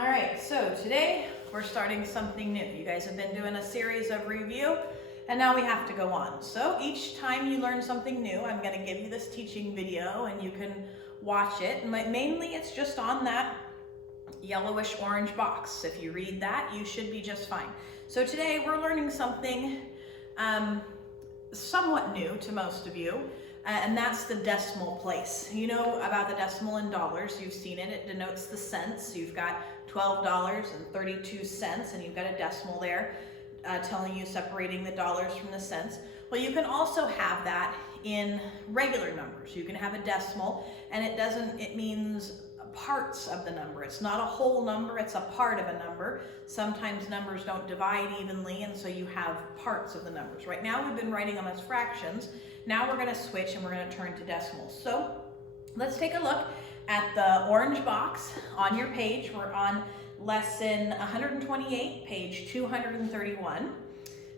All right, so today we're starting something new. You guys have been doing a series of review, and now we have to go on. So each time you learn something new, I'm going to give you this teaching video, and you can watch it. Mainly, it's just on that yellowish orange box. If you read that, you should be just fine. So today we're learning something somewhat new to most of you, and that's the decimal place. You know about the decimal in dollars. You've seen it. It denotes the cents. You've got $12.32, and you've got a decimal there telling you, separating the dollars from the cents. Well, you can also have that in regular numbers. You can have a decimal, and it means parts of the number. It's not a whole number, it's a part of a number. Sometimes numbers don't divide evenly, and so you have parts of the numbers. Right now we've been writing them as fractions. Now we're going to switch and we're going to turn to decimals. So let's take a look at the orange box on your page. We're on lesson 128, page 231.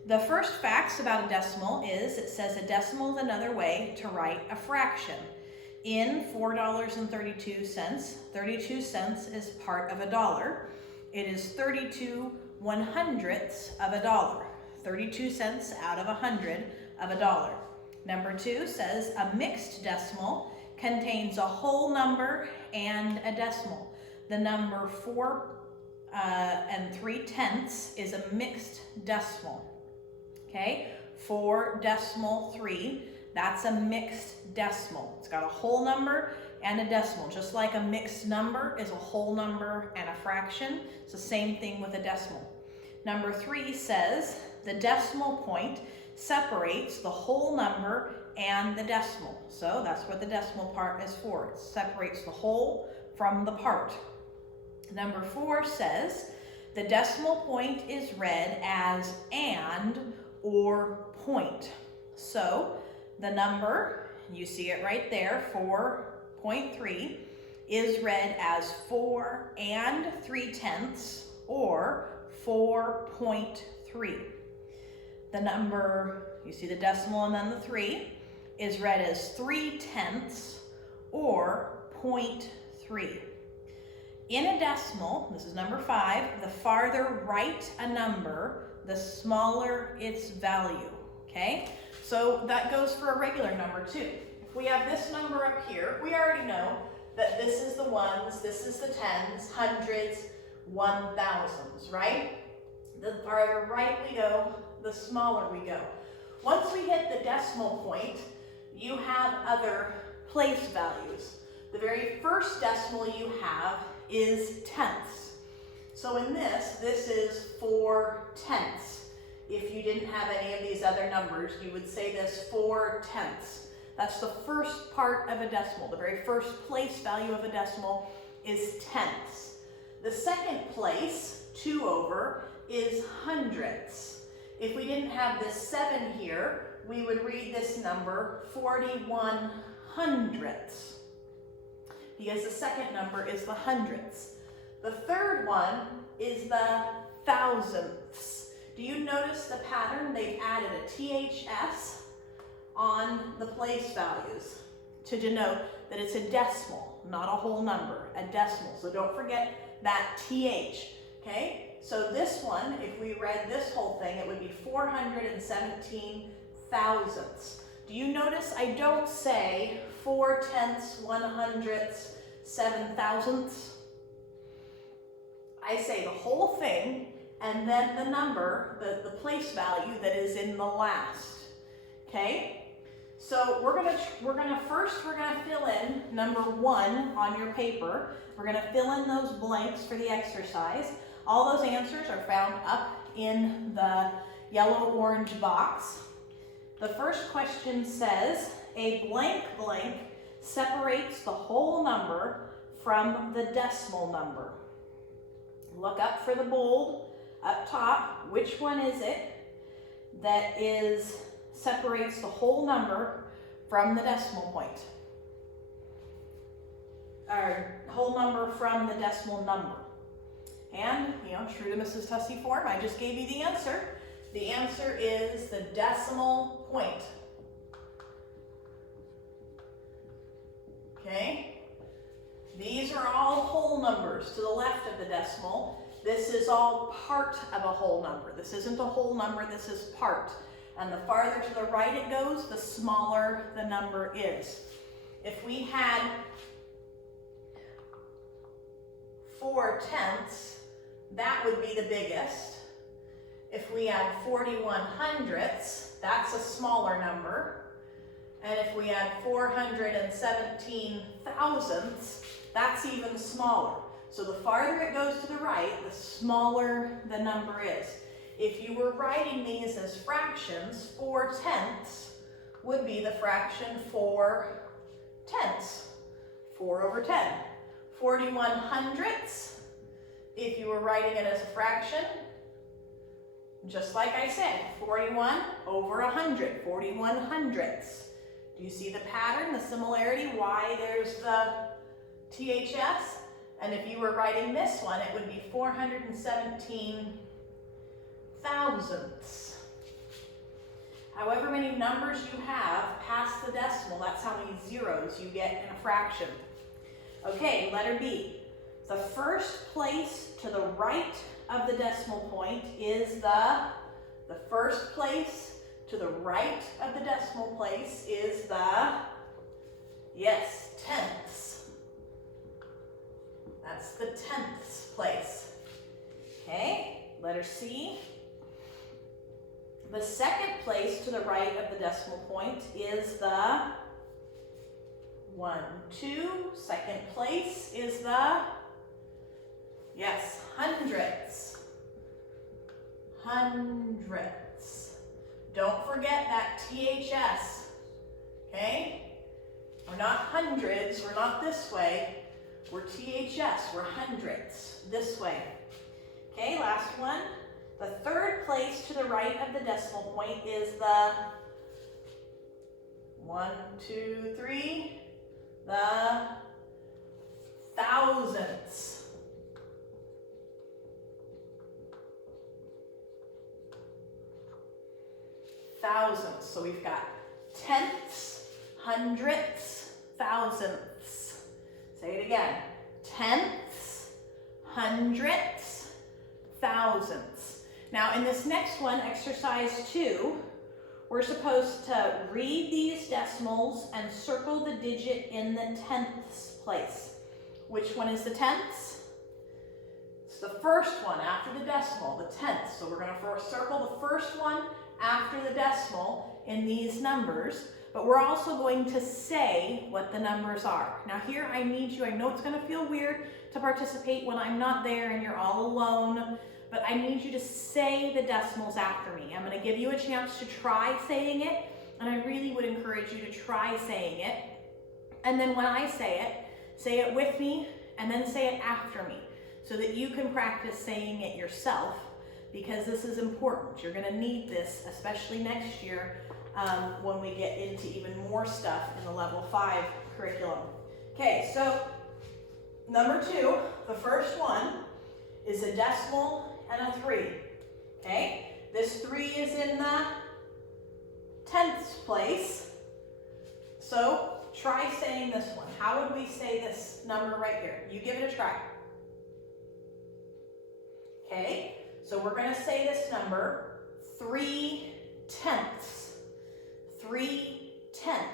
The first facts about a decimal is it says a decimal is another way to write a fraction. In $4.32, 32 cents is part of a dollar. It is 32/100ths of a dollar. 32 cents out of 100 of a dollar. Number 2 says a mixed decimal contains a whole number and a decimal. The number 4 3/10 is a mixed decimal. Okay, 4.3. That's a mixed decimal. It's got a whole number and a decimal. Just like a mixed number is a whole number and a fraction, it's the same thing with a decimal. Number 3 says the decimal point separates the whole number and the decimal. So that's what the decimal part is for. It separates the whole from the part. Number 4 says the decimal point is read as and or point. So the number, you see it right there, 4.3, is read as 4 3/10 or 4.3. The number, you see the decimal and then the 3, is read as 3/10 or 0.3. In a decimal, this is number 5, the farther right a number, the smaller its value, okay? So that goes for a regular number too. If we have this number up here, we already know that this is the ones, this is the tens, hundreds, 1,000s, right? The farther right we go, the smaller we go. Once we hit the decimal point, you have other place values. The very first decimal you have is tenths. So in this is 4/10. If you didn't have any of these other numbers, you would say this 4/10. That's the first part of a decimal. The very first place value of a decimal is tenths. The second place, 2 over, is hundredths. If we didn't have this 7 here, we would read this number 41/100ths, because the second number is the hundredths. The third one is the thousandths. Do you notice the pattern? They've added a THS on the place values to denote that it's a decimal, not a whole number, a decimal. So don't forget that TH, okay? So this one, if we read this whole thing, it would be 417 thousandths. Do you notice I don't say 4/10, 100ths, 7,000ths? I say the whole thing, and then the number, the place value that is in the last, okay? So we're gonna fill in number 1 on your paper. We're gonna fill in those blanks for the exercise. All those answers are found up in the yellow-orange box. The first question says, a blank blank separates the whole number from the decimal number. Look up for the bold. Up top, which one is it that separates the whole number from the decimal point? Or whole number from the decimal number. And, true to Mrs. Tussey form, I just gave you the answer. The answer is the decimal point. Okay? These are all whole numbers to the left of the decimal. This is all part of a whole number. This isn't a whole number, this is part. And the farther to the right it goes, the smaller the number is. If we had 4/10, that would be the biggest. If we had 41/100, that's a smaller number. And if we had 417,000ths, that's even smaller. So the farther it goes to the right, the smaller the number is. If you were writing these as fractions, 4/10 would be the fraction 4/10, 4/10. 41/100, if you were writing it as a fraction, just like I said, 41/100, 41/100. Do you see the pattern, the similarity, why there's the THS? And if you were writing this one, it would be 417,000ths. However many numbers you have past the decimal, that's how many zeros you get in a fraction. Okay, letter B. The first place to the right of the decimal point is the first place to the right of the decimal place is the, yes, tenths. That's the tenths place. Okay, letter C. The second place to the right of the decimal point is the 1, 2. Second place is the, yes, hundredths. Hundredths. Don't forget that THS, okay? We're not hundreds, we're not this way. We're THS, we're hundredths, this way. Okay, last one. The third place to the right of the decimal point is the 1, 2, 3, the thousandths. Thousandths. So we've got tenths, hundredths, thousandths. Say it again. Tenths, hundredths, thousandths. Now in this next one, exercise 2, we're supposed to read these decimals and circle the digit in the tenths place. Which one is the tenths? It's the first one after the decimal, the tenths. So we're going to circle the first one after the decimal in these numbers, but we're also going to say what the numbers are. Now here I need you, I know it's going to feel weird to participate when I'm not there and you're all alone, but I need you to say the decimals after me. I'm going to give you a chance to try saying it, and I really would encourage you to try saying it. And then when I say it with me, and then say it after me, so that you can practice saying it yourself, because this is important. You're going to need this, especially next year when we get into even more stuff in the level 5 curriculum. Okay, so number 2, the first one is a decimal and a 3. Okay, this 3 is in the tenths place. So try saying this one. How would we say this number right here? You give it a try. Okay. So we're going to say this number 3/10. 3/10.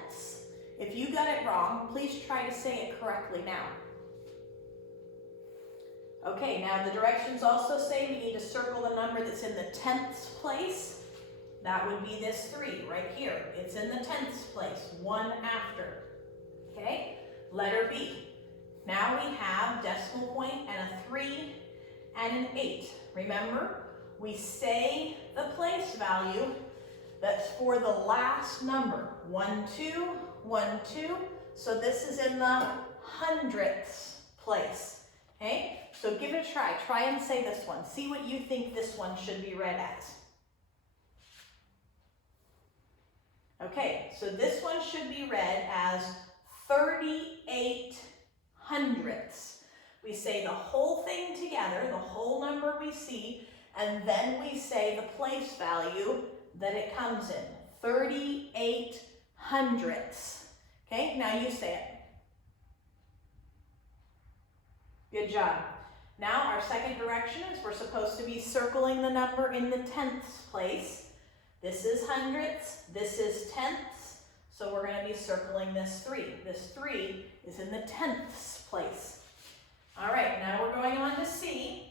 If you got it wrong, please try to say it correctly now. Okay, now the directions also say we need to circle the number that's in the tenths place. That would be this 3 right here. It's in the tenths place, one after. Okay, letter B. Now we have decimal point and a 3 and an 8. Remember, we say the place value that's for the last number. 1, 2, 1, 2. So this is in the hundredths place. Okay, so give it a try. Try and say this one. See what you think this one should be read as. Okay, so this one should be read as 38 hundredths. We say the whole thing together, the whole number we see, and then we say the place value that it comes in. 38 hundredths. Okay, now you say it. Good job. Now our second direction is we're supposed to be circling the number in the tenths place. This is hundredths, this is tenths, so we're going to be circling this 3. This 3 is in the tenths place. All right, now we're going on to C.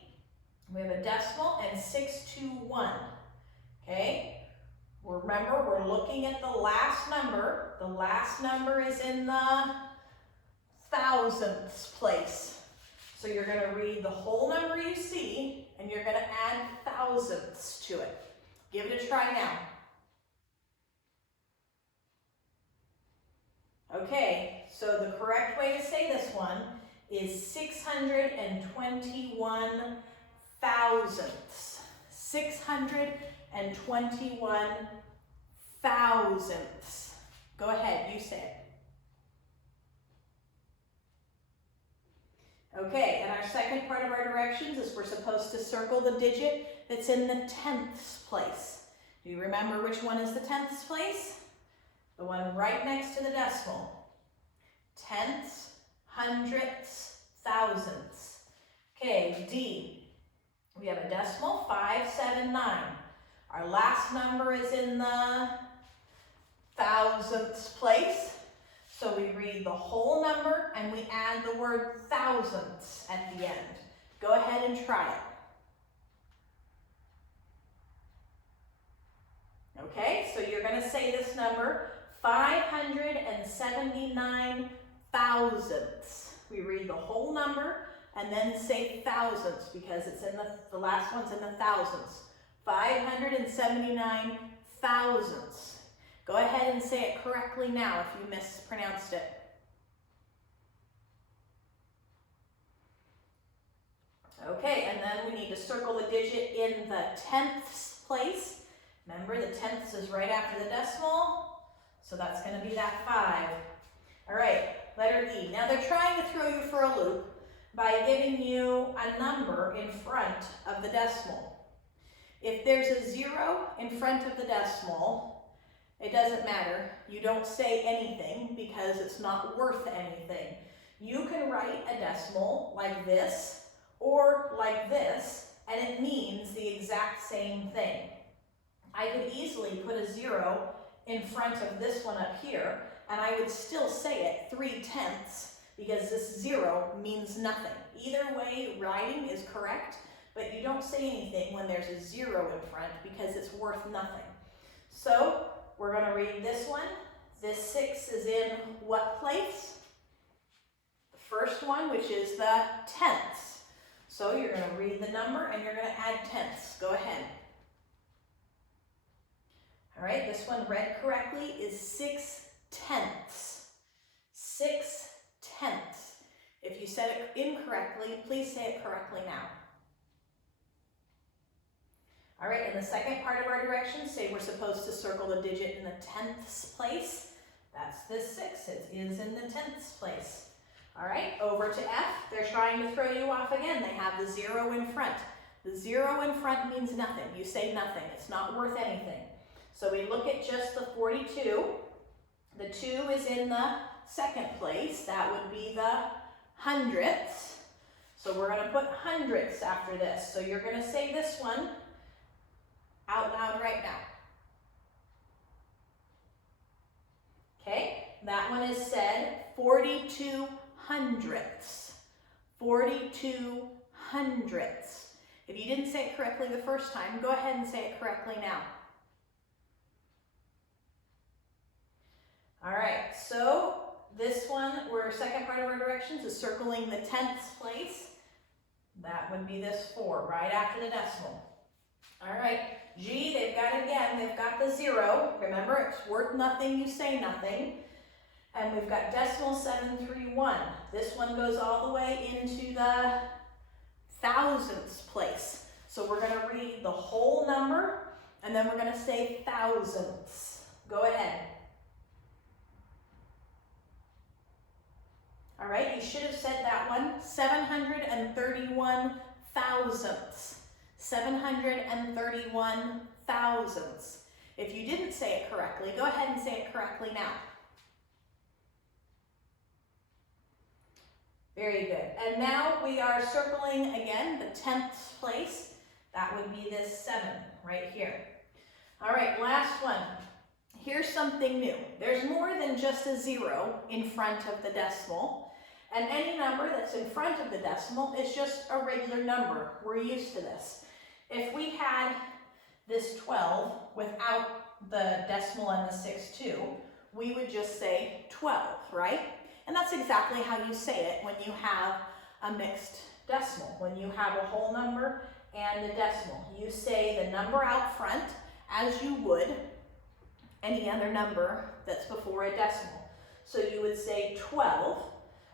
We have a decimal and 621. Okay, remember we're looking at the last number. The last number is in the thousandths place. So you're going to read the whole number you see, and you're going to add thousandths to it. Give it a try now. Okay, so the correct way to say this one is 621 thousandths. 621 thousandths. Go ahead, you say it. Okay, and our second part of our directions is we're supposed to circle the digit that's in the tenths place. Do you remember which one is the tenths place? The one right next to the decimal. Tenths, hundredths, thousandths. Okay, D. We have a decimal, 579. Our last number is in the thousandths place. So we read the whole number and we add the word thousandths at the end. Go ahead and try it. Okay, so you're going to say this number, 579 thousandths. We read the whole number and then say thousandths because it's in the last one's in the thousands. 579 thousandths. Go ahead and say it correctly now if you mispronounced it. Okay, and then we need to circle the digit in the tenths place. Remember, the tenths is right after the decimal, so that's going to be that 5. All right, letter E. Now they're trying to throw you for a loop by giving you a number in front of the decimal. If there's a 0 in front of the decimal, it doesn't matter. You don't say anything because it's not worth anything. You can write a decimal like this or like this, and it means the exact same thing. I could easily put a 0 in front of this one up here, and I would still say it 3/10 because this 0 means nothing. Either way, writing is correct, but you don't say anything when there's a 0 in front because it's worth nothing. So we're going to read this one. This 6 is in what place? The first one, which is the tenths. So you're going to read the number and you're going to add tenths. Go ahead. All right, this one read correctly is 6/10. 6/10. If you said it incorrectly, please say it correctly now. All right, in the second part of our directions, say we're supposed to circle the digit in the tenths place. That's this 6. It is in the tenths place. All right, over to F. They're trying to throw you off again. They have the 0 in front. The 0 in front means nothing. You say nothing. It's not worth anything. So we look at just the 42. The 2 is in the second place. That would be the hundredths. So we're going to put hundredths after this. So you're going to say this one out loud right now. Okay, that one is said 42 hundredths. 42 hundredths. If you didn't say it correctly the first time, go ahead and say it correctly now. All right, so this one, where second part of our directions is circling the tenths place. That would be this 4, right after the decimal. All right, G, they've got the 0. Remember, it's worth nothing, you say nothing. And we've got decimal 731. This one goes all the way into the thousandths place. So we're going to read the whole number, and then we're going to say thousandths. Go ahead. All right, you should have said that one, 731 thousandths. 731 thousandths. If you didn't say it correctly, go ahead and say it correctly now. Very good. And now we are circling again the tenths place. That would be this 7 right here. All right, last one. Here's something new. There's more than just a 0 in front of the decimal. And any number that's in front of the decimal is just a regular number. We're used to this. If we had this 12 without the decimal and the 6 too, we would just say 12, right? And that's exactly how you say it when you have a mixed decimal. When you have a whole number and a decimal, you say the number out front as you would any other number that's before a decimal. So you would say 12.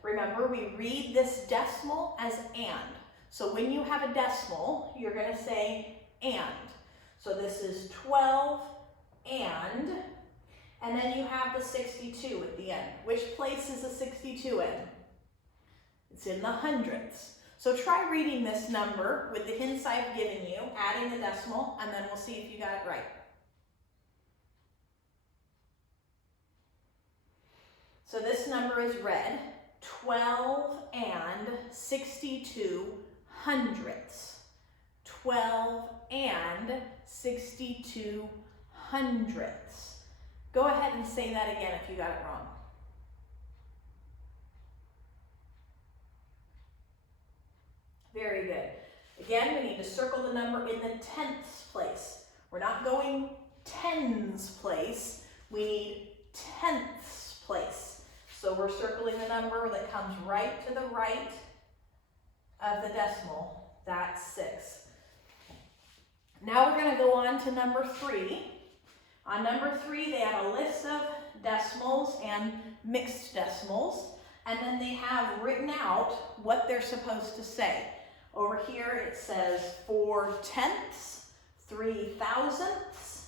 Remember, we read this decimal as and. So when you have a decimal, you're going to say and. So this is 12 and then you have the 62 at the end. Which place is the 62 in? It's in the hundredths. So try reading this number with the hints I've given you, adding the decimal, and then we'll see if you got it right. So this number is read 12 and 62 hundredths. 12 and 62 hundredths. Go ahead and say that again if you got it wrong. Very good. Again, we need to circle the number in the tenths place. We're not going tens place. We need tenths place. So we're circling the number that comes right to the right of the decimal. That's 6. Now we're going to go on to number 3. On number 3, they have a list of decimals and mixed decimals, and then they have written out what they're supposed to say. Over here it says 4 tenths, 3 thousandths,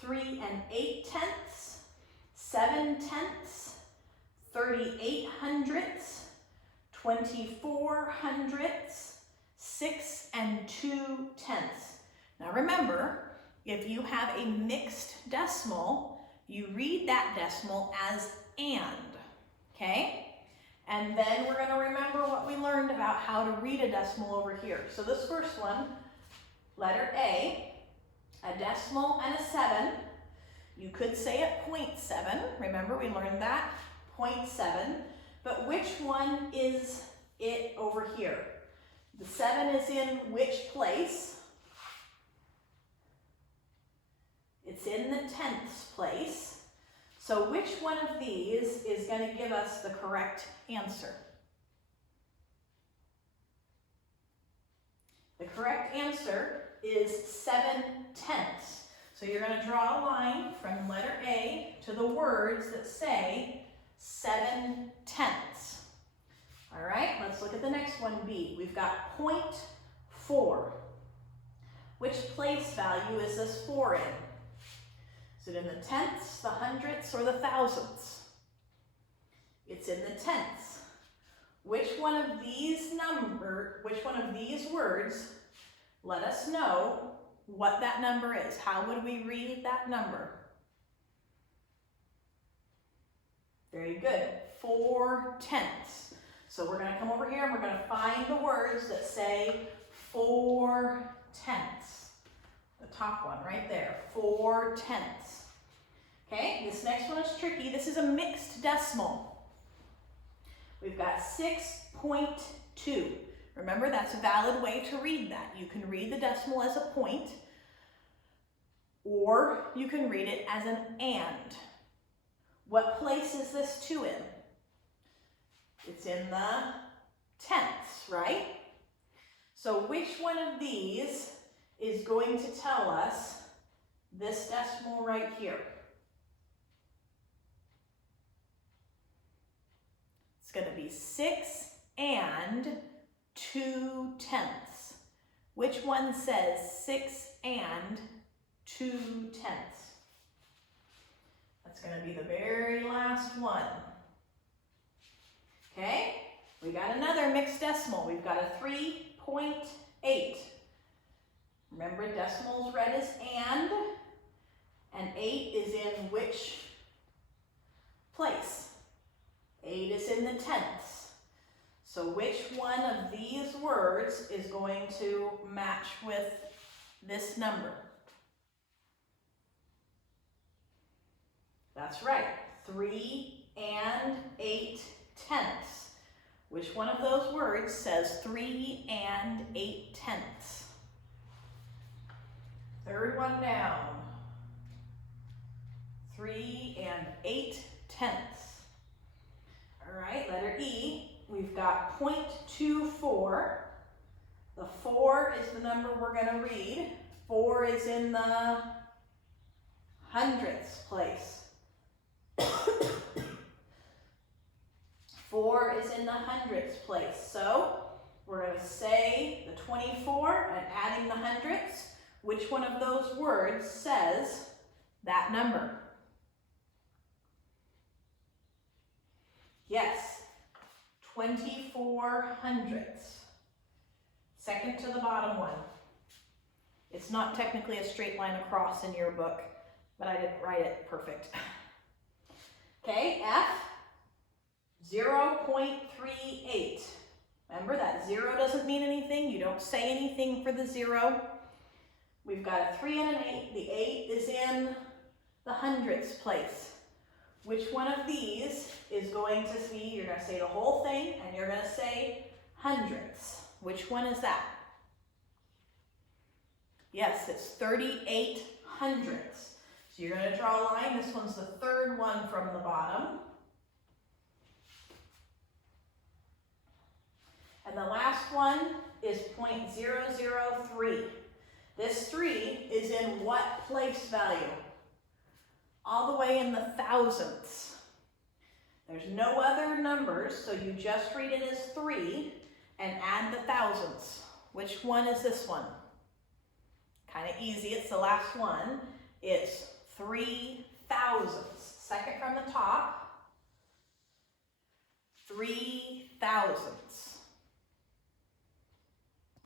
3 8 tenths, 7 tenths, 38 hundredths, 24 hundredths, 6 2 tenths. Now remember, if you have a mixed decimal, you read that decimal as and, okay? And then we're going to remember what we learned about how to read a decimal over here. So this first one, letter A, a decimal and a 7. You could say it 0.7. Remember, we learned that, 0.7. But which one is it over here? The 7 is in which place? It's in the tenths place. So which one of these is going to give us the correct answer? The correct answer is 7 tenths. So you're going to draw a line from letter A to the words that say 7 tenths. All right, let's look at the next one, B. We've got 0.4. Which place value is this 4 in? Is it in the tenths, the hundredths, or the thousandths? It's in the tenths. Which one of these words let us know what that number is? How would we read that number? Very good. 4 tenths. So we're going to come over here and we're going to find the words that say 4 tenths. The top one right there, 4 tenths. Okay, this next one is tricky. This is a mixed decimal. We've got 6.2. Remember, that's a valid way to read that. You can read the decimal as a point, or you can read it as an and. What place is this 2 in? It's in the tenths, right? So which one of these is going to tell us this decimal right here? It's going to be 6 and 2 tenths. Which one says 6 and 2 tenths? That's going to be the very last one. Okay, we got another mixed decimal. We've got a 3.8. Remember, decimals read as and 8 is in which place? 8 is in the tenths. So which one of these words is going to match with this number? That's right, 3 and 8 tenths. Which one of those words says 3 and 8 tenths? Third one down. 3 and 8 tenths. All right, letter E, we've got 0.24. The 4 is the number we're going to read. 4 is in the hundredths place. 4 is in the hundredths place. So we're going to say the 24 and adding the hundredths. Which one of those words says that number? Yes, 24 hundredths. Second to the bottom one. It's not technically a straight line across in your book, but I didn't write it perfect. Okay, F, 0.38. Remember that 0 doesn't mean anything. You don't say anything for the 0. We've got a 3 and an 8. The 8 is in the hundredths place. Which one of these is going to be, you're going to say the whole thing, and you're going to say hundredths. Which one is that? Yes, it's 38 hundredths. So you're going to draw a line. This one's the third one from the bottom. And the last one is 0.003. This 3 is in what place value? All the way in the thousandths. There's no other numbers, so you just read it as 3 and add the thousandths. Which one is this one? Kind of easy, it's the last one. It's 3 thousandths. Second from the top, 3 thousandths.